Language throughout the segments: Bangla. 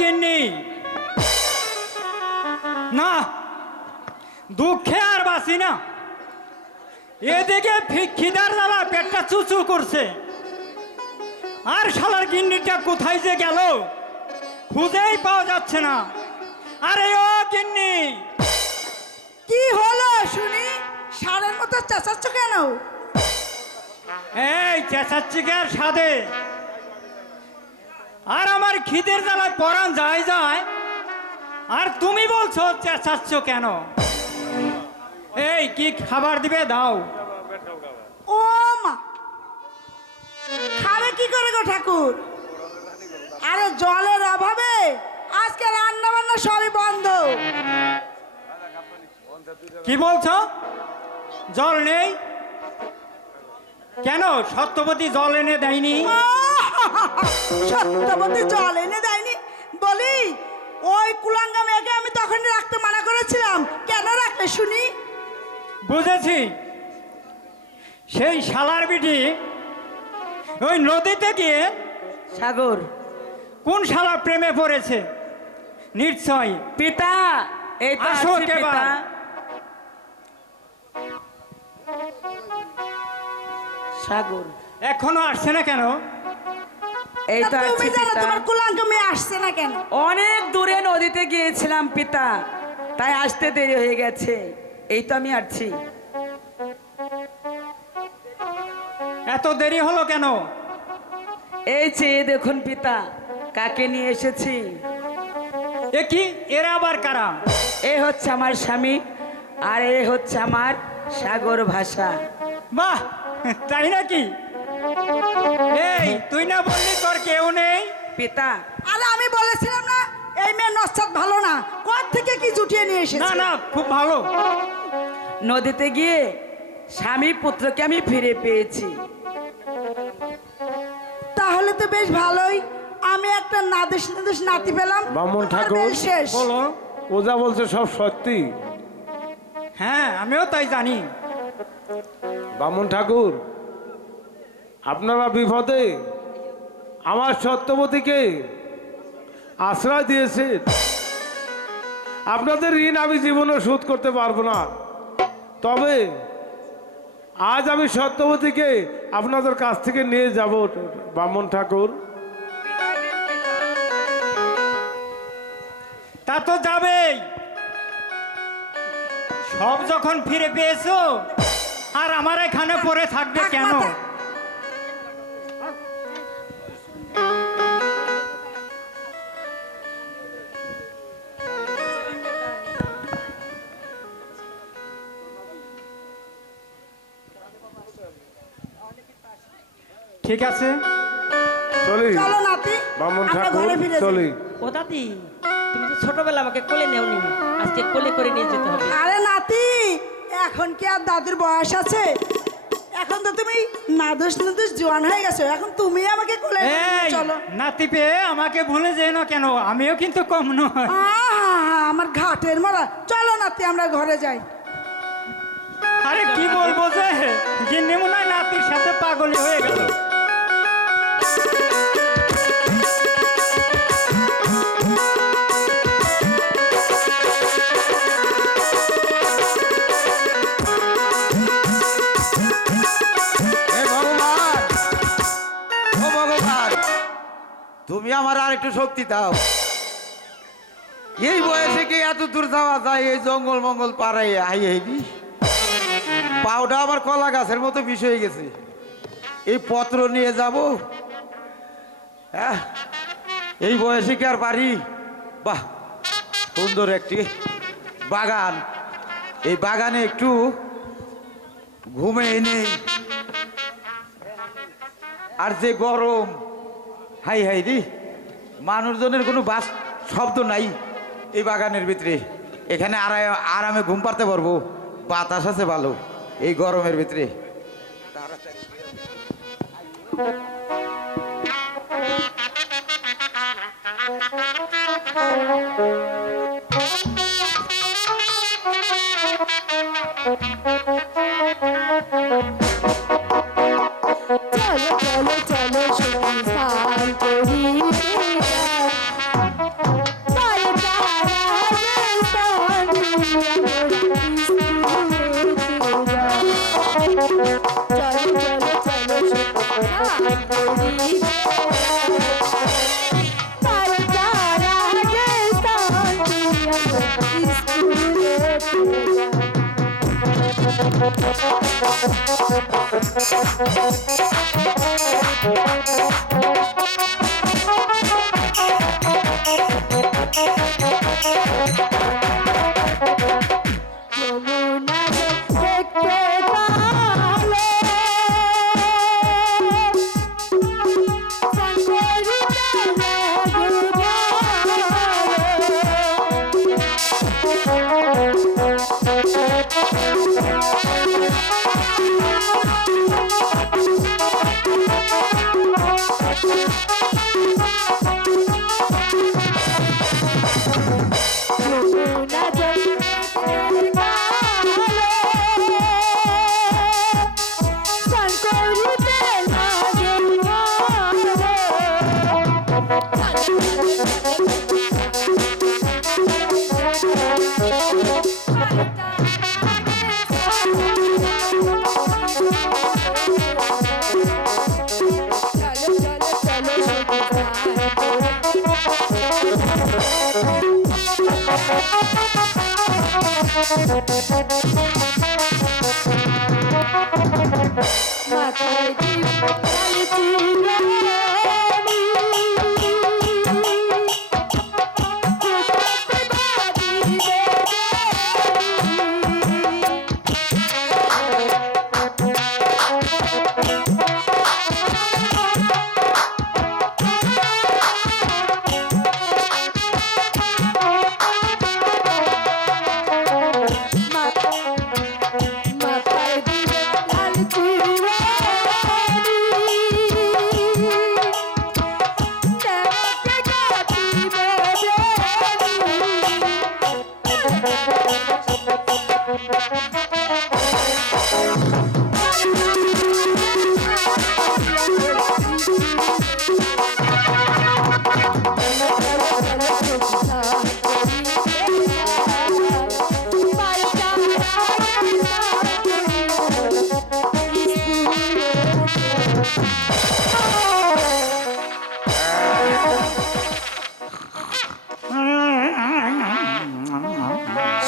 গিন্নি, না দুঃখে আর বাসি না। এদিকে খিদার জ্বালা পেটটা চুচু করছে, আর শালার গিন্নিটা কোথায় যে গেল খুঁজেই পাওয়া যাচ্ছে না। আরে ও গিন্নি, কি হলো শুনি? সারের মতো চেঁচাচ্ছ কেন? এই চেঁচাচ্ছি কে সাধে? আর আমার খিদের জ্বালায় পরাণ যায় যায়, আর তুমি বলছো চেঁচাচ্ছ কেন? এই কি খাবার দিবে দাও। ও মা, খাবে কি করে গো ঠাকুর? আরে জলের অভাবে আজকে রান্না বান্না সবই বন্ধ। কি বলছো? জল নেই কেন? সত্যবতী জল এনে দেয়নি? সত্যবতী জল এনে দেয়নি বলি? ওই কুলাঙ্গা মেয়েকে আমি তখন রাখতে মানা করেছিলাম, কেন রাখলে শুনি? বুঝেছি, সেই শালার বিটি ওই নদীতে গিয়ে সাগর, কোন শালার প্রেমে পড়েছে নিশ্চয়। পিতা এই তো আসো আছি একেবার। পিতা। সাগর এখনো আসছে না কেন? এই তো আছি তুমি জানো পিতা। তোমার কুলাঙ্গা মেয়ে আসছে না কেন? অনেক দূরে নদীতে গিয়েছিলাম পিতা, তাই আসতে দেরি হয়ে গেছে। এই তো আমি আসছি। এত দেরি হলো কেন? এই চেয়ে দেখুন পিতা, কাকে নিয়ে এসেছি। এ কি, এরা আবার কারা? এ হচ্ছে আমার স্বামী, আর এ হচ্ছে আমার সাগর ভাষা। বাহ, তাই নাকি? এই তুই না বললি তোর কেউ নেই? পিতা আরে আমি বলেছিলাম না এই মেয়ে নস্বাদ ভালো না, কোথা থেকে কি জুটিয়ে নিয়ে না এসেছে? না, খুব ভালো। নদীতে গিয়ে স্বামী পুত্রকে আমি ফিরে পেয়েছি। তাহলে তো বেশ ভালোই, আমি একটা নাদেশ নাদেশ নাতি পেলাম। বামুন আমার ঠাকুর। বেশ শেষ। বলো। ওজা বলছে সব সত্যি। হ্যাঁ, আমিও তাই জানি। বামুন ঠাকুর, আপনারা বিপদে আমার সত্যবতীকে আশ্রয় দিয়েছেন। আপনাদের ঋণ আমি জীবনে শোধ করতে পারবো না, তবে আজ আমি সত্যবতীকে আপনাদের কাছ থেকে নিয়ে যাব বামুন ঠাকুর। তা তো যাবেই, সব যখন ফিরে পেয়েছো আর আমার এখানে পড়ে থাকবে থাক কেন? মাথা। ঠিক আছে, চলি চলো নাতি, বামুন আমরা ঠাকুর, ঘরে ফিরে যাই। চলি। ও দাদি, তুমি তো ছোটবেলা আমাকে কোলে নেওনি, আজকে কোলে করে নিয়ে যেতে হবে। আরে নাতি, এখন কি আর দাদুর বয়স আছে? এখন তো তুমি নাদুস নাদুস জোয়ান হয়ে গেছো, এখন তুমি আমাকে কোলে নিয়ে এই চলো। নাতি পেয়ে আমাকে ভুলে যেও না কেন, আমিও কিন্তু কম নয়। আহা, আমার ঘাটের মারা। চলো নাতি, আমরা ঘরে যাই। আরে কি বলবো যে, গিন্নি মনে হয় নাতির সাথে পাগলি হয়ে গেল। হে ভগবান, ও ভগবান, তুমি আমার আর একটু শক্তি দাও। এই বয়সে কি এত দূর যাওয়া যায়? এই জঙ্গল মঙ্গল পাড়াই আইবি, পাউডা আমার কলা গাছের মতো বিষ হয়ে গেছে। এই পত্র নিয়ে যাব, এই বয়সে কি আর পারি? বাহ, সুন্দর একটি বাগান, এই বাগানে একটু ঘুমে নেই। আর যে গরম, হাই হাই রে, মানুষজনের কোনো বাস শব্দ নাই এই বাগানের ভিতরে। এখানে আরামে ঘুম পাড়তে পারবো, বাতাস আছে ভালো এই গরমের ভিতরে। চলো চলো চলো সখী স্নান করি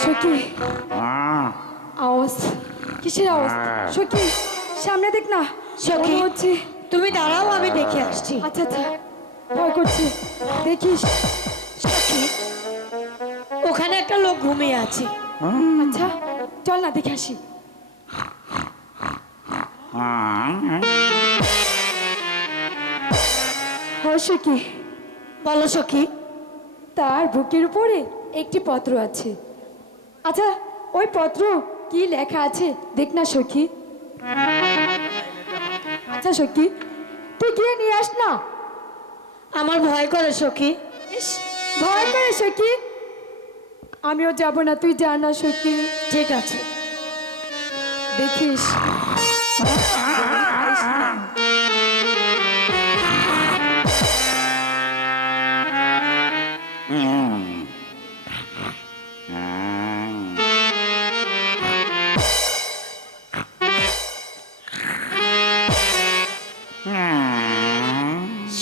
সখী আওয়াজ কিসের আওয়াজ সখী সামনে দেখ না সখী। মনে হচ্ছে তুমি দাঁড়াও, আমি দেখে আসছি। আচ্ছা আচ্ছা ভয় করছি দেখিস সখী, ওখানে একটা লোক ঘুমিয়ে আছে। আচ্ছা চল না দেখে আসি সখী বলো সখী। তার বুকের উপরে একটি পত্র আছে। আচ্ছা ওই পত্র কি লেখা আছে দেখ না সখী। আচ্ছা সখী তুই গিয়ে নিয়ে আস না। আমার ভয় করে সখী। ইস, ভয় করে সখী। আমিও যাব না, তুই যা না সখী। ঠিক আছে। দেখিস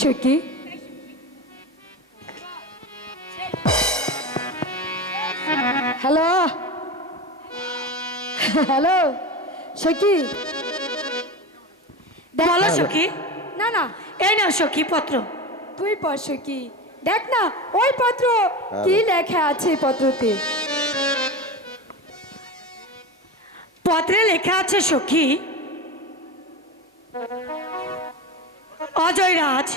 সখী হ্যালো হ্যালো সখী বলো সখী। না না এই নাও সখী পত্র। তুই পড় সখী, দেখ না ওই পত্র কি লেখা আছে পত্রতে। পত্রে লেখা আছে সখী, অজয় রাজ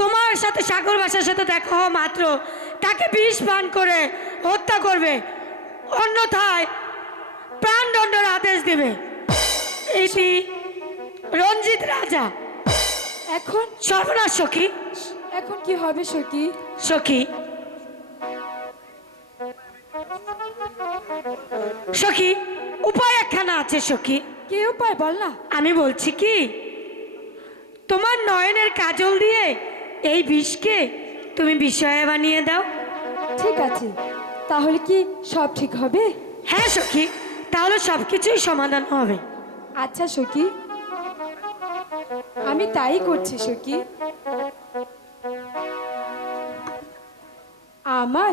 তোমার সাথে সাগর বাসার সাথে দেখা হওয়া মাত্র তাকে বিষ পান করে হত্যা করবে, অন্যথায় প্রাণদণ্ডের আদেশ দেবে। এটি রঞ্জিত রাজা। এখন সর্বনাশ সখী। এখন কি হবে সখী? সখী সখী উপায় একখানা আছে সখী। কি উপায় বল না। আমি বলছি কি, তোমার নয়নের কাজল দিয়ে এই বিষকে তুমি বিষয়ে বানিয়ে দাও। ঠিক আছে, তাহলে কি সব ঠিক হবে? হ্যাঁ সখী, তাহলে সব কিছুই সমাধান হবে। আচ্ছা সখী, আমি তাই করছি সখী। আমার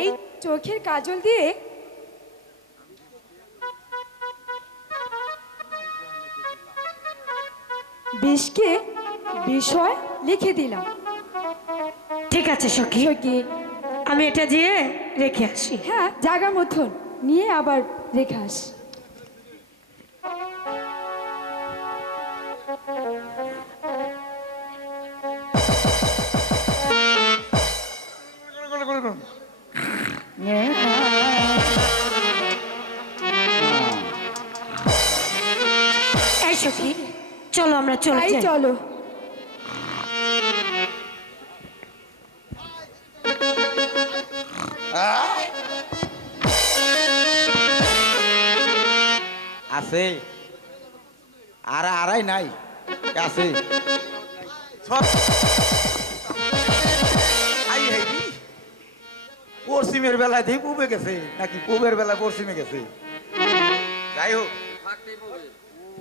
এই চোখের কাজল দিয়ে বিষকে বিষয় লিখে দিলাম ঠিক আছে সখী, সখী। আমি এটা দিয়ে রেখে আসি। হ্যাঁ, জায়গা মতন নিয়ে আবার রেখে আস। এই সখী, চলো আমরা চলে তাই যাই। চলো। আছে আর আড়াই নাই আছে সব আই হাই রে। পশ্চিমের বেলায় দিয়ে পুবে গেছে নাকি পুবের বেলায় পশ্চিমে গেছে? যাই হোক,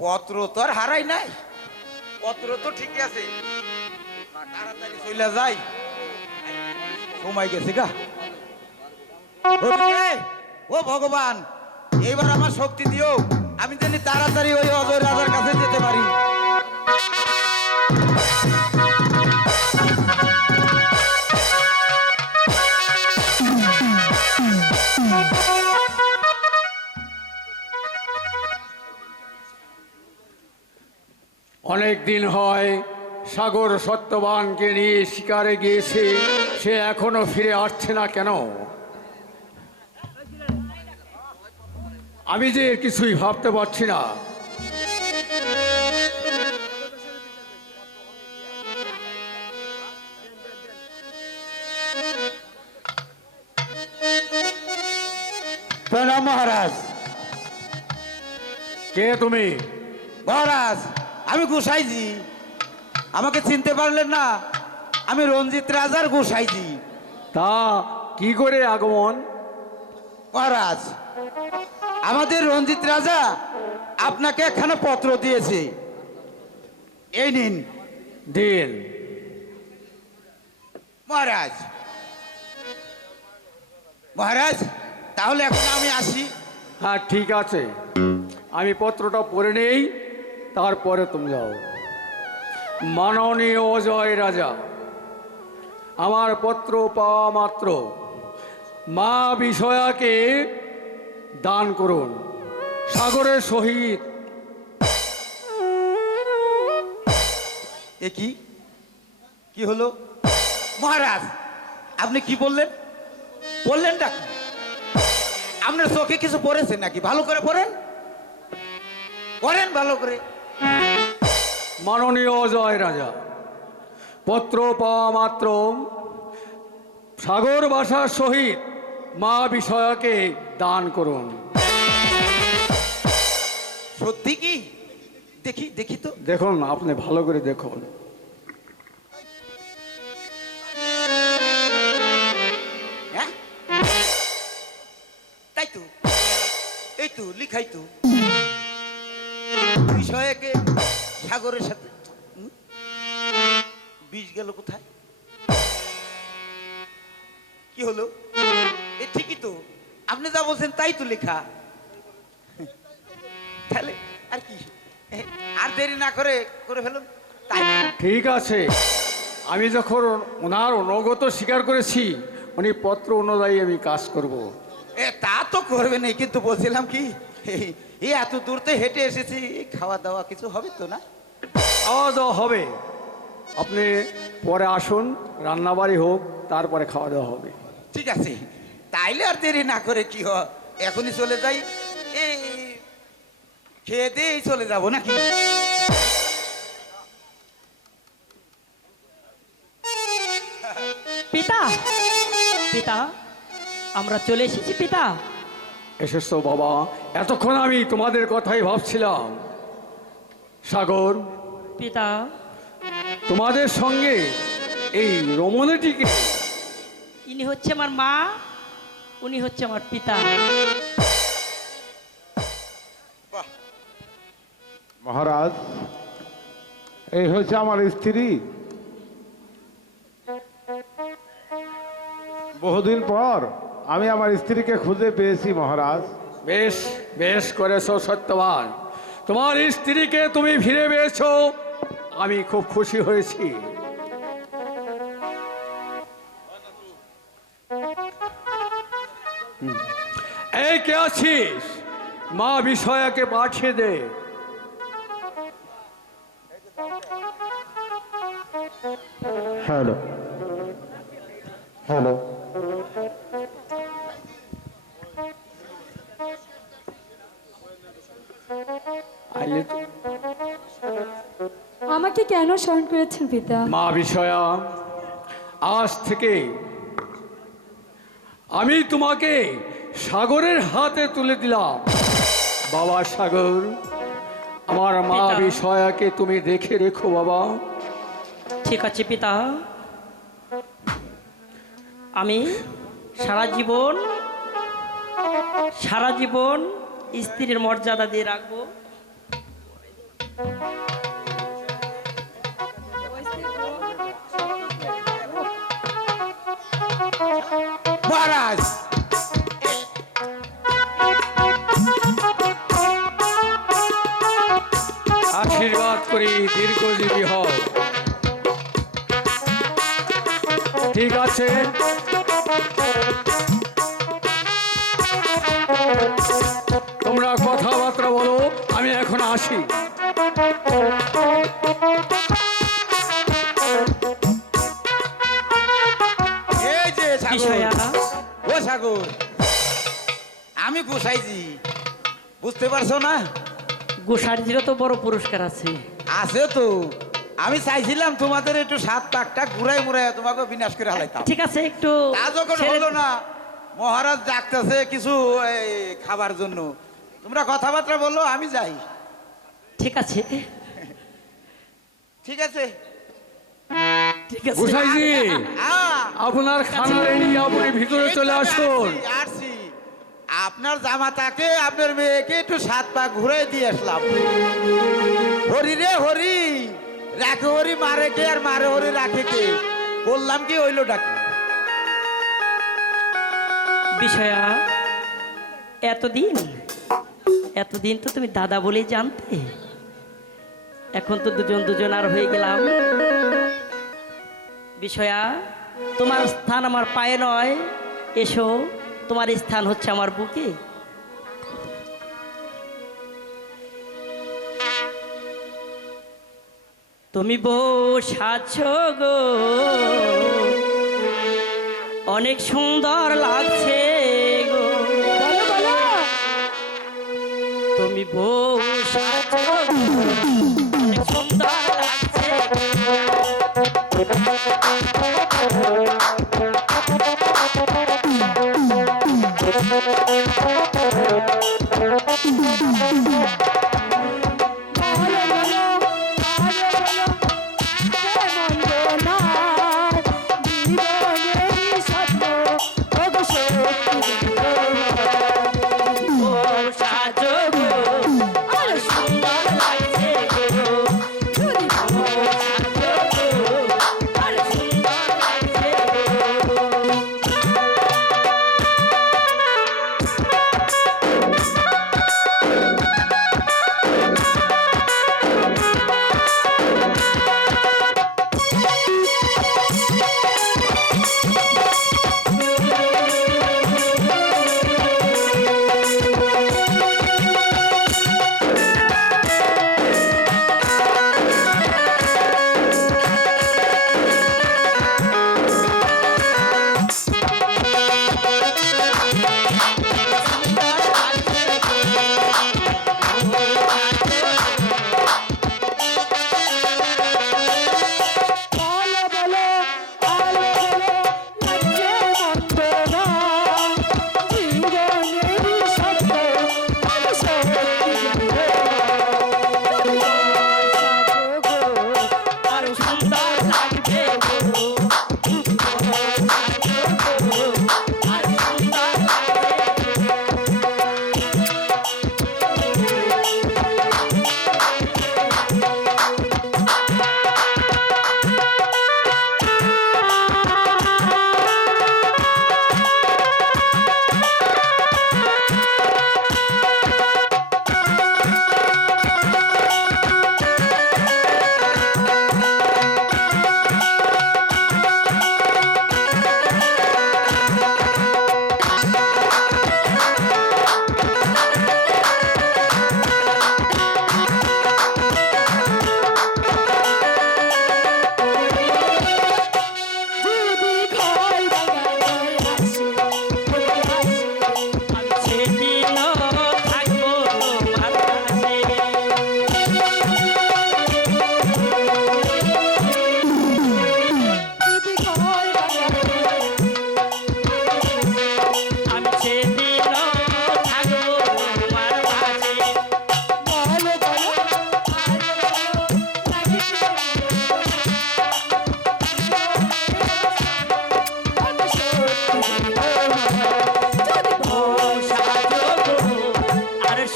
পত্র তো আর হারাই নাই, পত্র তো ঠিকই আছে। তাড়াতাড়ি চলে যাই, সময় গেছে গা। ও ভগবান, এইবার আমার শক্তি দিও, আমি জানি তাড়াতাড়ি ওই অজয় রাজার কাছে যেতে পারি। অনেক দিন হয় সাগর সত্যবানকে নিয়ে শিকারে গিয়েছে, সে এখনো ফিরে আসছে না কেন? আমি যে কিছুই ভাবতে পারছি না। প্রণাম মহারাজ। কে তুমি? মহারাজ, আমি গোসাইজি, আমাকে চিনতে পারলেন না? আমি রঞ্জিত রাজার গোসাইজি। তা কি করে আগমন? মহারাজ, আমাদের রঞ্জিত রাজা আপনাকে একখানা পত্র দিয়েছে, এই নিন। দিন। মহারাজ, মহারাজ, তাহলে এখন আমি আসি। হ্যাঁ ঠিক আছে, আমি পত্রটা পড়ে নেই, তারপরে তুমি যাও। মাননীয় অজয় রাজা, আমার পত্র পাওয়া মাত্র মা বিষয়াকে দান করুন সাগরের সহিত। এ কি কি হলো মহারাজ? আপনি কি বললেন? বললেনটা কি? আপনার চোখে কিছু পড়েছে নাকি? ভালো করে পড়েন, পড়েন ভালো করে। মাননীয় অজয় রাজা, পত্র পাওয়া মাত্র সাগর ভাষার সহিত মা বিষয়াকে দান করুন। সত্যি কি? দেখি দেখি তো। দেখুন, আপনি ভালো করে দেখুন। হ্যাঁ, তাই তো, এই তো লিখাই তো, বিষয়কে সাগরের সাথে। বিষ গেল কোথায়? কি হলো? এ ঠিকই তো, আপনি যা বলছেন তাই তো লেখা। তাহলে আর কি, আর দেরি না করে করে ফেলুন। তাই ঠিক আছে, আমি যখন ওনার অনুগত স্বীকার করেছি, উনি পত্র অনুযায়ী আমি কাজ করব। তা তো করবেন, কিন্তু বলছিলাম কি, এই এত দূর তো হেঁটে এসেছি, খাওয়া দাওয়া কিছু হবে তো না? খাওয়া দাওয়া হবে, আপনি পরে আসুন, রান্নাবাড়ি হোক, তারপরে খাওয়া দাওয়া হবে। ঠিক আছে, তাইলে আর দেরি না করে কি হয়, এখনই চলে যাই। এই খেয়ে দিয়েই চলে যাব নাকি? পিতা, পিতা, আমরা চলে এসেছি পিতা। এসেছো বাবা, এতক্ষণ আমি তোমাদের কথাই ভাবছিলাম। সাগর, পিতা, তোমাদের সঙ্গে এই রমণীটিকে। ইনি হচ্ছে আমার মা, উনি হচ্ছে আমার পিতা। মহারাজ, এই হচ্ছে আমার স্ত্রী। বহুদিন পর আমি আমার স্ত্রীকে খুঁজে পেয়েছি মহারাজ। বেশ বেশ করেছো সত্যবান, তোমার স্ত্রীকে তুমি ফিরে পেয়েছো, আমি খুব খুশি হয়েছি। এই কে আছিস? মা বিষয়াকে পাঠিয়ে দে। হ্যালো হ্যালো, আইলে তো। আমাকে কেন স্মরণ করেছেন পিতা? মা বিষয়া, আজ থেকে আমি তোমাকে সাগরের হাতে তুলে দিলাম। বাবা সাগর, আমার মা পিতা। বিষয়াকে তুমি দেখে রেখো বাবা। ঠিক আছে পিতা, আমি সারা জীবন স্ত্রীর মর্যাদা দিয়ে রাখবো। মহারাজ, আশীর্বাদ করি দীর্ঘজীবী হও। ঠিক আছে, তোমরা কথাবার্তা বলো, আমি এখন আসি। এই যে সাগর, বিষয়া, ও সাগর, আমি গুছাইছি, বুঝতে পারছো না? গোসারিজিরও তো বড় পুরস্কার আছে। আছে তো, আমি চাইছিলাম তোমাদের একটু সাত পাকটা ঘুরাই মুড়াই তোমাকে বিনাশ করে হালাইতাম। ঠিক আছে, একটু তা যখন ছেড়ে- হলো না, মহারাজ ডাকতেছে কিছু এই খাবার জন্য, তোমরা কথাবার্তা বললো, আমি যাই। ঠিক আছে, ঠিক আছে। ঠিক আছে। গোসাইজি, আহ, আপনার খানা রেডি, আপনি ভিতরে চলে আসুন। আসছি। আপনার জামাতাকে, আপনার মেয়েকে একটু সাত পাক ঘুরে দিয়ে আসলাম। হরি রে হরি, রাখে হরি মারে কে, আর মারে হরি রাখে কে, বললাম কি হইলো ডাকি। বিষয়া, এতদিন তো তুমি দাদা বলেই জানতে, এখন তো দুজন আর হয়ে গেলাম। বিষয়া, তোমার স্থান আমার পায়ে নয়, এসো, তোমার স্থান হচ্ছে আমার বুকে। তুমি বসাছ গো, অনেক সুন্দর লাগছে গো, তুমি বসাছ গো, অনেক সুন্দর লাগছে বসাছ গো, অনেক সুন্দর লাগছে গো, তুমি বসাছ গো, অনেক সুন্দর লাগছে গো।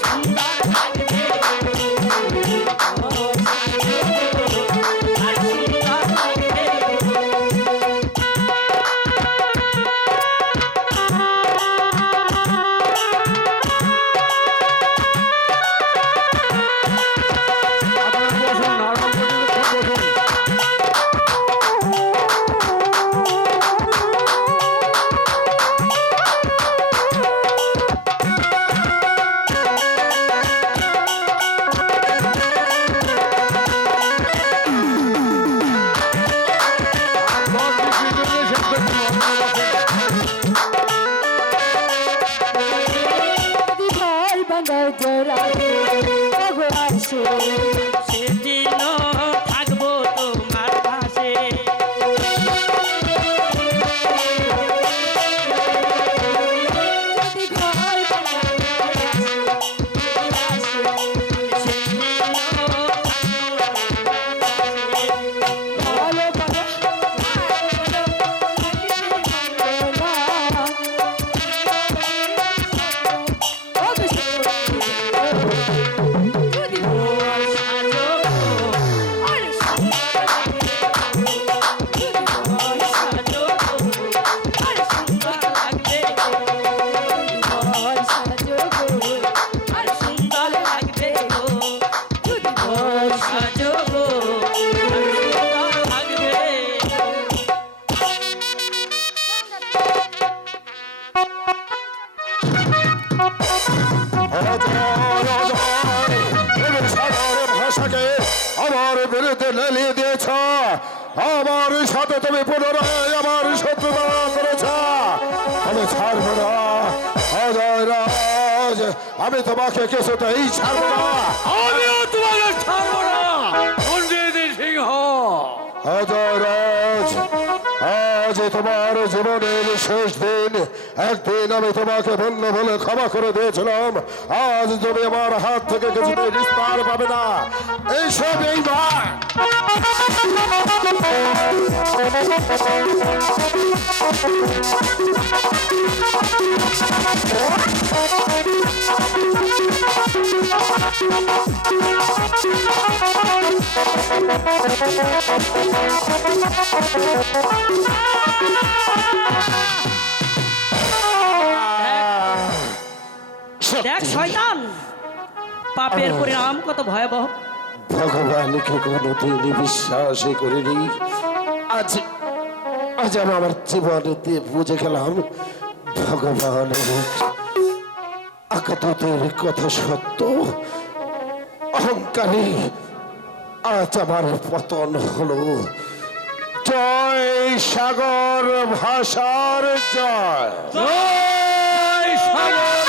সুন্দর লাগবে গো, আর সুন্দর লাগবে গো। আপনারা বসুন, আর বসুন। ঘর ভাঙা জরা ওগো আসে সেদিনও থাকবো তোমার পাশে। যদি ঘর ভাঙা ভালো বাবা ভাষাকে আমার বিরুদ্ধে লেলিয়ে দিয়েছ, আমার সাথে তুমি পুনরায় আমার শত্রুতা করেছ। আমি ছাড়ব না অজয় রাজ, আমি তোমাকে কিছুতেই ছাড়ব না। আমিও তোমাকে ছাড়বো না পণ্ডিত সিংহ। অজয় রাজ, আজ তোমার জীবনের শেষ দিন। একদিন আমি তোমাকে বন্য বলে ক্ষমা করে দিয়েছিলাম, আজ তুমি আমার হাত থেকে কিছুতেই নিস্তার পাবে না। এইসব এইবার দেখ শয়তান, পাপের পরিণাম কত ভয়াবহ। ভগবানকে কোনোদিন বিশ্বাসই করিনি, আজ আজ আমি আমার জীবনেতে বুঝে গেলাম ভগবানের আকাতদের কথা সত্য। অহংকারী আজ আমার পতন হলো। জয় সাগর ভাষার জয়। জয় সাগর